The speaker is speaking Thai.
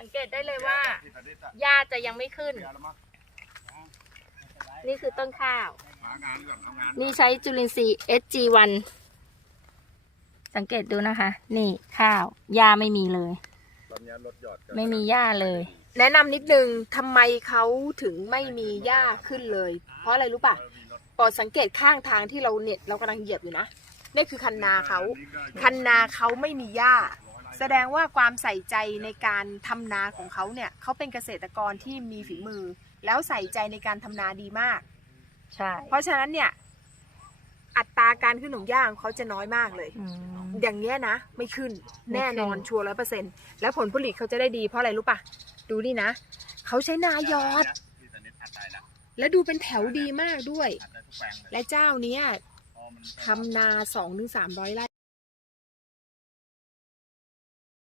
สังเกตได้เลยว่าหญ้าจะยังไม่ขึ้น นี่คือต้นข้าวหางานก่อนทำงานนี่ใช้จุลินทรีย์ SG1 สังเกตดูนะคะ นี่ข้าวหญ้าไม่มีเลยตอนนี้รถหยอดก็ไม่มีหญ้าเลย แนะนำนิดนึงทำไมเขาถึงไม่มีหญ้าขึ้นเลย เพราะอะไรรู้ป่ะปอดสังเกตข้างทางที่เราเน็ตเรากำลังเหยียบอยู่นะนี่คือคันนาเขาคันนาเขาไม่มีหญ้า แสดงว่าความใส่ใจในการทำนาของเขาเนี่ยเขาเป็นเกษตรกรที่มีฝีมือ แล้วใส่ใจในการทำนาดีมาก ใช่ เพราะฉะนั้นเนี่ยอัตราการขึ้นของหญ้าของเขาจะน้อยมากเลยอืมอย่างเงี้ยนะไม่ขึ้นไม่ขึ้นแน่นอนชัวร์ร้อยเปอร์เซ็นต์แล้วผลผลิตเขาจะได้ดีเพราะอะไรรู้ป่ะดูนี่นะเขาใช้นายอดที่ตอนนี้อัดได้แล้วแล้วดูเป็นแถวดีมากด้วยอัดได้ทุกแปลงเลยและเจ้าเนี้ยพอมันทำนาสองถึงสามร้อยไร่